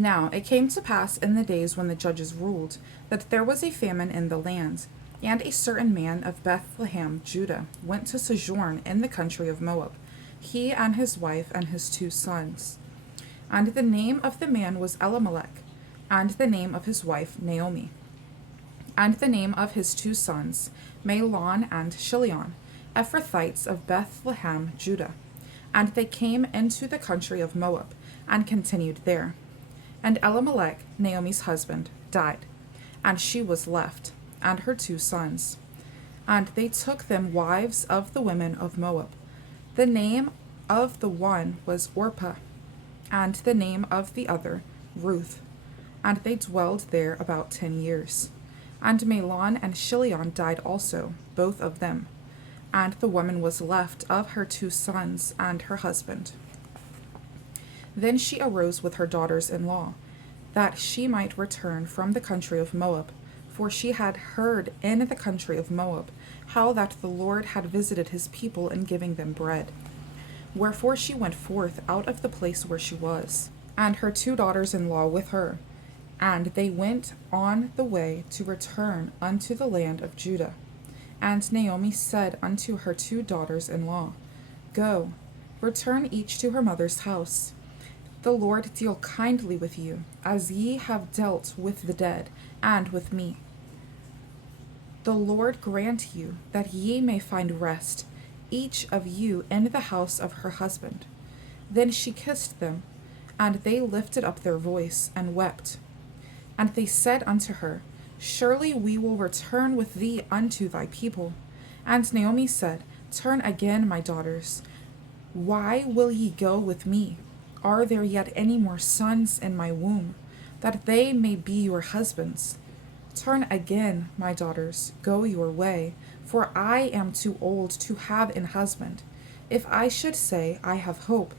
Now it came to pass in the days when the judges ruled, that there was a famine in the land, and a certain man of Bethlehem, Judah, went to sojourn in the country of Moab, he and his wife and his 2 sons. And the name of the man was Elimelech, and the name of his wife Naomi, and the name of his 2 sons Mahlon and Chilion, Ephrathites of Bethlehem, Judah. And they came into the country of Moab, and continued there. And Elimelech, Naomi's husband, died, and she was left, and her 2 sons. And they took them wives of the women of Moab. The name of the one was Orpah, and the name of the other Ruth. And they dwelled there about 10 years. And Mahlon and Chilion died also, both of them. And the woman was left of her 2 sons and her husband. Then she arose with her daughters-in-law, that she might return from the country of Moab, for she had heard in the country of Moab how that the Lord had visited his people in giving them bread. Wherefore she went forth out of the place where she was, and her 2 daughters-in-law with her, and they went on the way to return unto the land of Judah. And Naomi said unto her 2 daughters-in-law, Go, return each to her mother's house. The Lord deal kindly with you, as ye have dealt with the dead, and with me. The Lord grant you that ye may find rest, each of you in the house of her husband. Then she kissed them, and they lifted up their voice, and wept. And they said unto her, Surely we will return with thee unto thy people. And Naomi said, Turn again, my daughters. Why will ye go with me? Are there yet any more sons in my womb, that they may be your husbands? Turn again, my daughters, go your way, for I am too old to have an husband. If I should say, I have hope,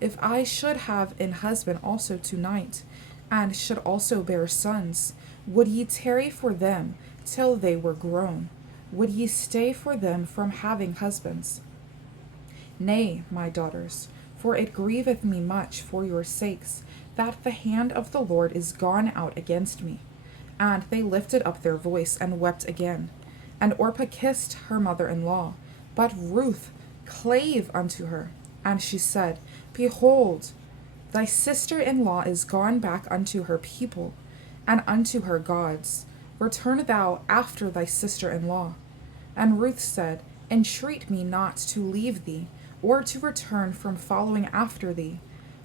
if I should have an husband also tonight, and should also bear sons, would ye tarry for them till they were grown? Would ye stay for them from having husbands? Nay, my daughters, for it grieveth me much for your sakes, that the hand of the Lord is gone out against me. And they lifted up their voice, and wept again. And Orpah kissed her mother-in-law, but Ruth clave unto her. And she said, Behold, thy sister-in-law is gone back unto her people, and unto her gods. Return thou after thy sister-in-law. And Ruth said, Entreat me not to leave thee, or to return from following after thee.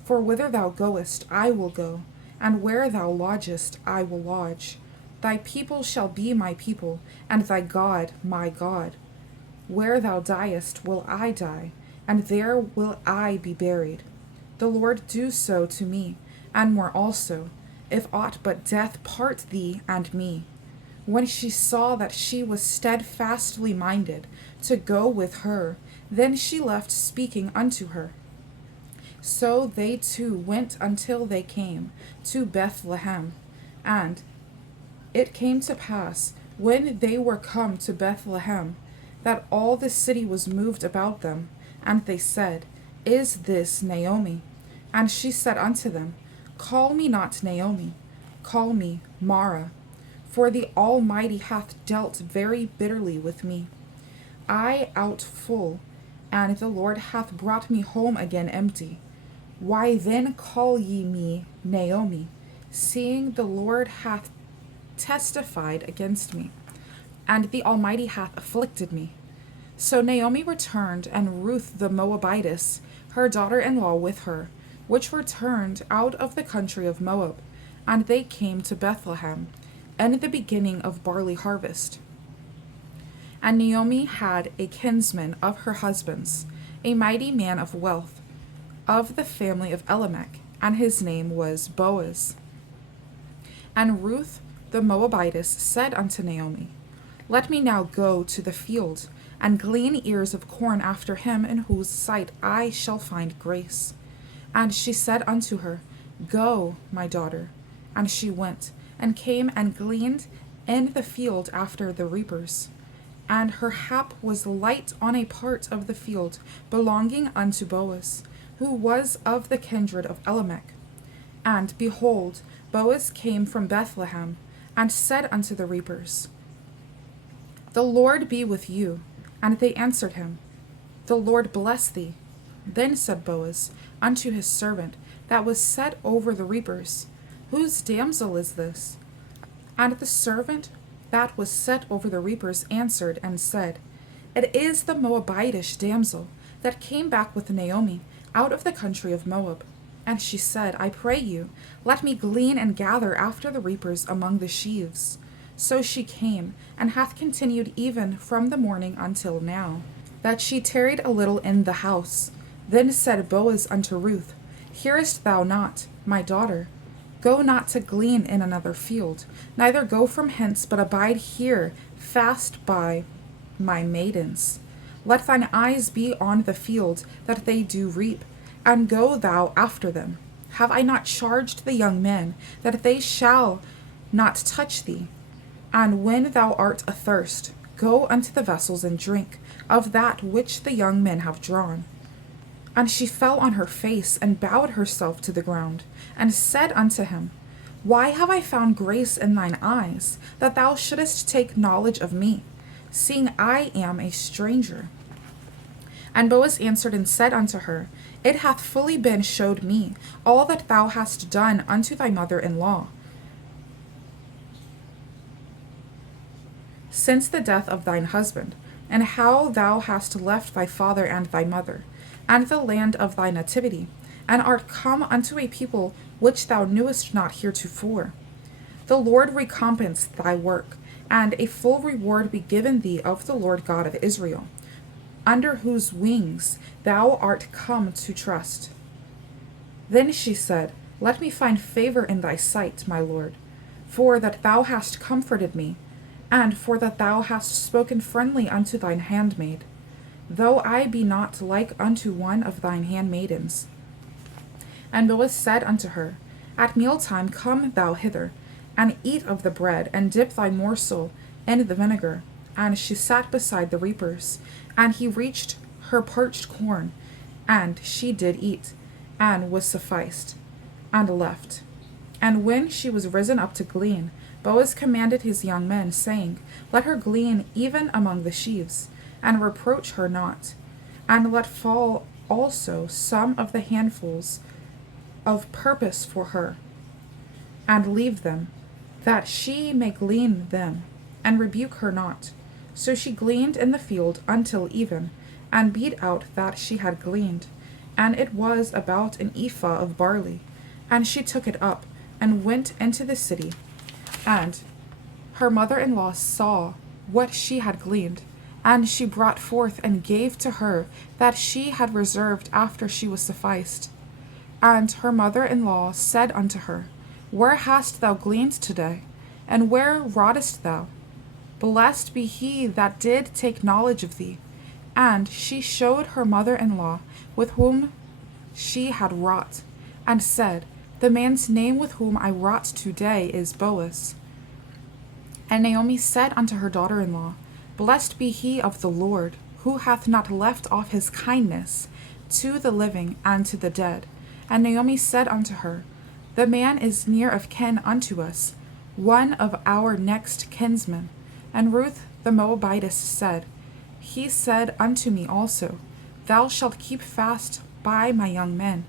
For whither thou goest, I will go, and where thou lodgest, I will lodge. Thy people shall be my people, and thy God my God. Where thou diest will I die, and there will I be buried. The Lord do so to me, and more also, if aught but death part thee and me. When she saw that she was steadfastly minded to go with her, then she left speaking unto her. So they two went until they came to Bethlehem. And it came to pass, when they were come to Bethlehem, that all the city was moved about them. And they said, Is this Naomi? And she said unto them, Call me not Naomi, call me Mara, for the Almighty hath dealt very bitterly with me. I out full, and the Lord hath brought me home again empty. Why then call ye me Naomi, seeing the Lord hath testified against me, and the Almighty hath afflicted me? So Naomi returned, and Ruth the Moabitess, her daughter-in-law with her, which returned out of the country of Moab, and they came to Bethlehem in the beginning of barley harvest. And Naomi had a kinsman of her husband's, a mighty man of wealth, of the family of Elimelech, and his name was Boaz. And Ruth the Moabitess said unto Naomi, Let me now go to the field, and glean ears of corn after him in whose sight I shall find grace. And she said unto her, Go, my daughter. And she went, and came and gleaned in the field after the reapers. And her hap was light on a part of the field belonging unto Boaz, who was of the kindred of Elimelech. And, behold, Boaz came from Bethlehem, and said unto the reapers, The Lord be with you. And they answered him, The Lord bless thee. Then said Boaz unto his servant that was set over the reapers, Whose damsel is this? And the servant that was set over the reapers answered and said, It is the Moabitish damsel that came back with Naomi out of the country of Moab. And she said, I pray you, let me glean and gather after the reapers among the sheaves. So she came, and hath continued even from the morning until now, that she tarried a little in the house. Then said Boaz unto Ruth, Hearest thou not, my daughter? Go not to glean in another field, neither go from hence, but abide here fast by my maidens. Let thine eyes be on the field that they do reap, and go thou after them. Have I not charged the young men that they shall not touch thee? And when thou art athirst, go unto the vessels and drink of that which the young men have drawn. And she fell on her face and bowed herself to the ground, and said unto him, Why have I found grace in thine eyes, that thou shouldest take knowledge of me, seeing I am a stranger? And Boaz answered and said unto her, It hath fully been showed me all that thou hast done unto thy mother-in-law, since the death of thine husband, and how thou hast left thy father and thy mother, and the land of thy nativity, and art come unto a people which thou knewest not heretofore. The Lord recompense thy work, and a full reward be given thee of the Lord God of Israel, under whose wings thou art come to trust. Then she said, Let me find favor in thy sight, my Lord, for that thou hast comforted me, and for that thou hast spoken friendly unto thine handmaid, though I be not like unto one of thine handmaidens. And Boaz said unto her, At mealtime come thou hither, and eat of the bread, and dip thy morsel in the vinegar. And she sat beside the reapers, and he reached her parched corn, and she did eat, and was sufficed, and left. And when she was risen up to glean, Boaz commanded his young men, saying, Let her glean even among the sheaves, and reproach her not, and let fall also some of the handfuls of purpose for her, and leave them, that she may glean them, and rebuke her not. So she gleaned in the field until even, and beat out that she had gleaned, and it was about an ephah of barley. And she took it up, and went into the city. And her mother-in-law saw what she had gleaned, and she brought forth and gave to her that she had reserved after she was sufficed. And her mother-in-law said unto her, Where hast thou gleaned today? And where wroughtest thou? Blessed be he that did take knowledge of thee. And she showed her mother-in-law with whom she had wrought, and said, The man's name with whom I wrought today is Boaz. And Naomi said unto her daughter-in-law, Blessed be he of the Lord, who hath not left off his kindness to the living and to the dead. And Naomi said unto her, The man is near of kin unto us, one of our next kinsmen. And Ruth the Moabitess said, He said unto me also, Thou shalt keep fast by my young men,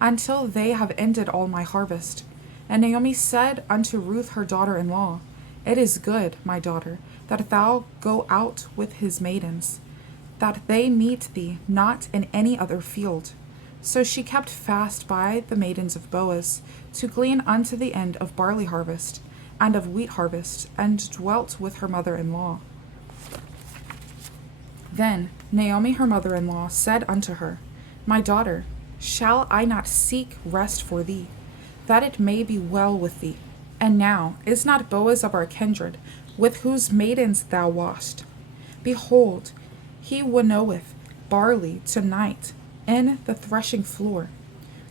until they have ended all my harvest. And Naomi said unto Ruth her daughter-in-law, It is good, my daughter, that thou go out with his maidens, that they meet thee not in any other field. So she kept fast by the maidens of Boaz, to glean unto the end of barley harvest, and of wheat harvest, and dwelt with her mother-in-law. Then Naomi her mother-in-law said unto her, My daughter, shall I not seek rest for thee, that it may be well with thee? And now is not Boaz of our kindred, with whose maidens thou wast? Behold, he winnoweth barley tonight in the threshing floor.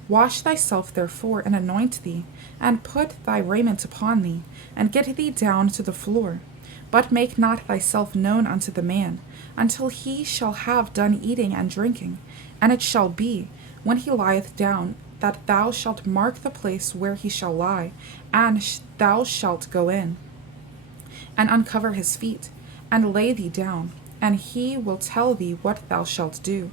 Wash thyself therefore, and anoint thee, and put thy raiment upon thee, and get thee down to the floor. But make not thyself known unto the man, until he shall have done eating and drinking. And it shall be, when he lieth down, that thou shalt mark the place where he shall lie, and thou shalt go in, and uncover his feet, and lay thee down, and he will tell thee what thou shalt do.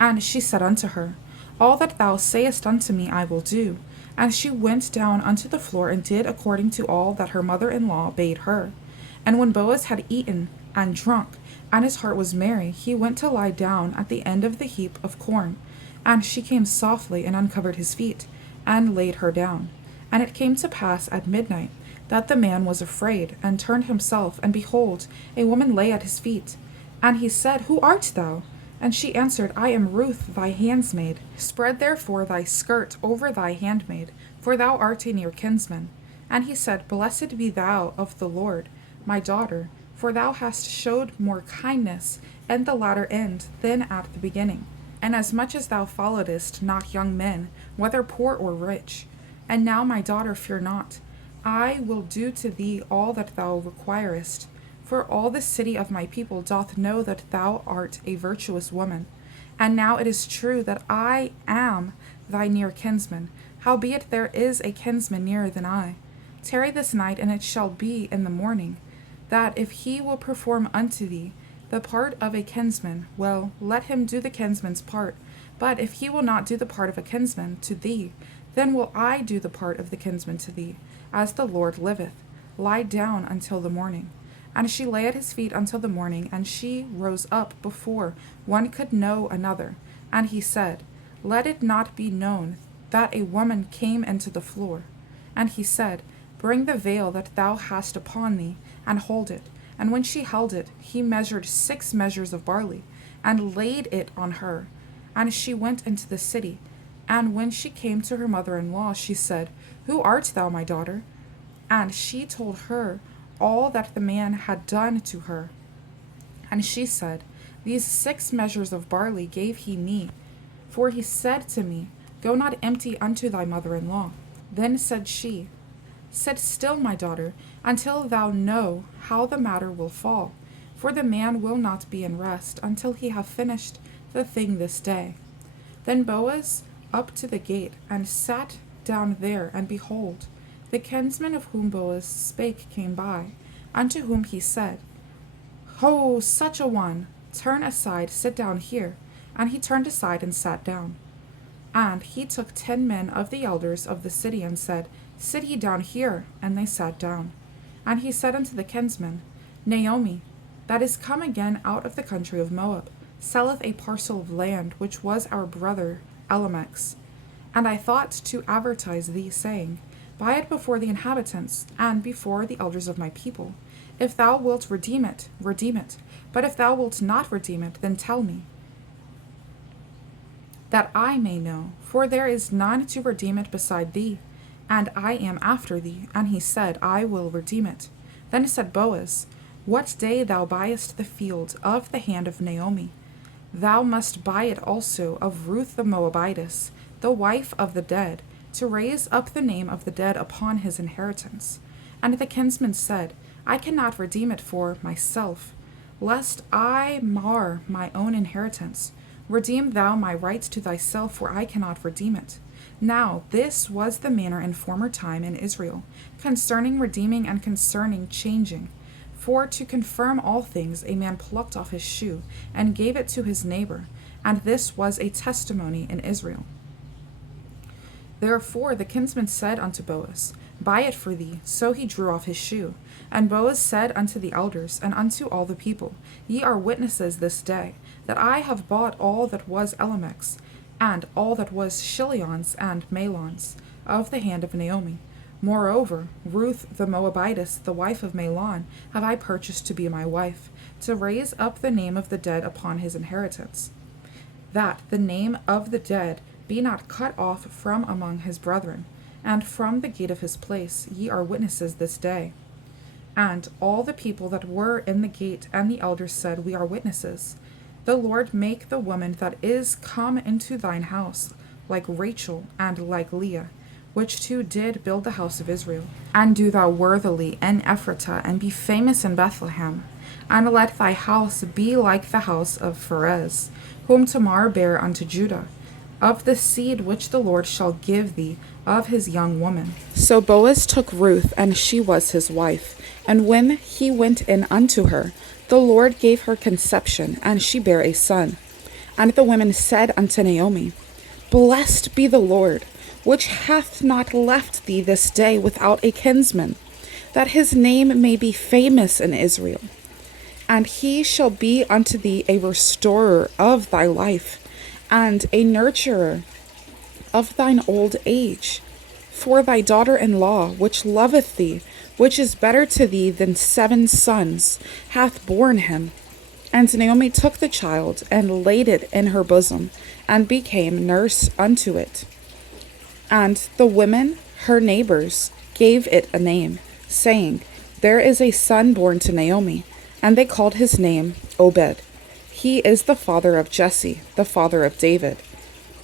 And she said unto her, All that thou sayest unto me I will do. And she went down unto the floor, and did according to all that her mother-in-law bade her. And when Boaz had eaten and drunk, and his heart was merry, he went to lie down at the end of the heap of corn. And she came softly, and uncovered his feet, and laid her down. And it came to pass at midnight, that the man was afraid, and turned himself, and behold, a woman lay at his feet. And he said, Who art thou? And she answered, I am Ruth thy handmaid. Spread therefore thy skirt over thy handmaid, for thou art a near kinsman. And he said, Blessed be thou of the Lord, my daughter, for thou hast showed more kindness in the latter end than at the beginning. And as much as thou followedst not young men, whether poor or rich. And now, my daughter, fear not. I will do to thee all that thou requirest. For all the city of my people doth know that thou art a virtuous woman. And now it is true that I am thy near kinsman, howbeit there is a kinsman nearer than I. Tarry this night, and it shall be in the morning, that if he will perform unto thee the part of a kinsman, well, let him do the kinsman's part. But if he will not do the part of a kinsman to thee, then will I do the part of the kinsman to thee, as the Lord liveth. Lie down until the morning. And she lay at his feet until the morning, and she rose up before one could know another. And he said, Let it not be known that a woman came into the floor. And he said, Bring the veil that thou hast upon thee, and hold it. And when she held it, he measured 6 measures of barley, and laid it on her. And she went into the city. And when she came to her mother-in-law, she said, Who art thou, my daughter? And she told her all that the man had done to her. And she said, These 6 measures of barley gave he me. For he said to me, Go not empty unto thy mother-in-law. Then said she, Sit still, my daughter, until thou know how the matter will fall. For the man will not be in rest until he have finished the thing this day. Then Boaz up to the gate, and sat down there, and behold, the kinsman of whom Boaz spake came by, unto whom he said, Ho, such a one, turn aside, sit down here. And he turned aside and sat down. And he took 10 men of the elders of the city, and said, Sit ye down here. And they sat down. And he said unto the kinsman, Naomi, that is come again out of the country of Moab, selleth a parcel of land which was our brother Elimelech's. And I thought to advertise thee, saying, Buy it before the inhabitants, and before the elders of my people. If thou wilt redeem it, redeem it. But if thou wilt not redeem it, then tell me, that I may know. For there is none to redeem it beside thee, and I am after thee. And he said, I will redeem it. Then said Boaz, What day thou buyest the field of the hand of Naomi, thou must buy it also of Ruth the Moabitess, the wife of the dead, to raise up the name of the dead upon his inheritance. And the kinsman said, I cannot redeem it for myself, lest I mar my own inheritance. Redeem thou my rights to thyself, for I cannot redeem it. Now this was the manner in former time in Israel, concerning redeeming and concerning changing. For to confirm all things a man plucked off his shoe, and gave it to his neighbor, and this was a testimony in Israel. Therefore the kinsman said unto Boaz, Buy it for thee. So he drew off his shoe. And Boaz said unto the elders, and unto all the people, Ye are witnesses this day, that I have bought all that was Elimelech's, and all that was Chilion's and Mahlon's, of the hand of Naomi. Moreover, Ruth the Moabitess, the wife of Mahlon, have I purchased to be my wife, to raise up the name of the dead upon his inheritance, that the name of the dead be not cut off from among his brethren. And from the gate of his place ye are witnesses this day. And all the people that were in the gate and the elders said, We are witnesses. The Lord make the woman that is come into thine house like Rachel and like Leah, which two did build the house of Israel. And do thou worthily in Ephratah, and be famous in Bethlehem. And let thy house be like the house of Pharez, whom Tamar bare unto Judah. of the seed which the Lord shall give thee of his young woman. So Boaz took Ruth, and she was his wife. And when he went in unto her, the Lord gave her conception, and she bare a son. And the women said unto Naomi, Blessed be the Lord, which hath not left thee this day without a kinsman, that his name may be famous in Israel. And he shall be unto thee a restorer of thy life, and a nurturer of thine old age. For thy daughter-in-law, which loveth thee, which is better to thee than 7 sons, hath borne him. And Naomi took the child, and laid it in her bosom, and became nurse unto it. And the women, her neighbors, gave it a name, saying, There is a son born to Naomi. And they called his name Obed. He is the father of Jesse, the father of David.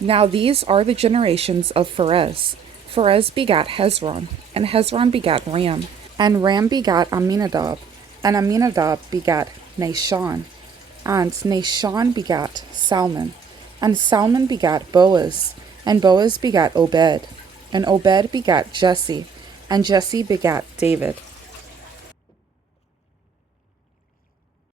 Now these are the generations of Pharez. Pharez begat Hezron, and Hezron begat Ram, and Ram begat Amminadab, and Amminadab begat Nahshon, and Nahshon begat Salmon, and Salmon begat Boaz, and Boaz begat Obed, and Obed begat Jesse, and Jesse begat David.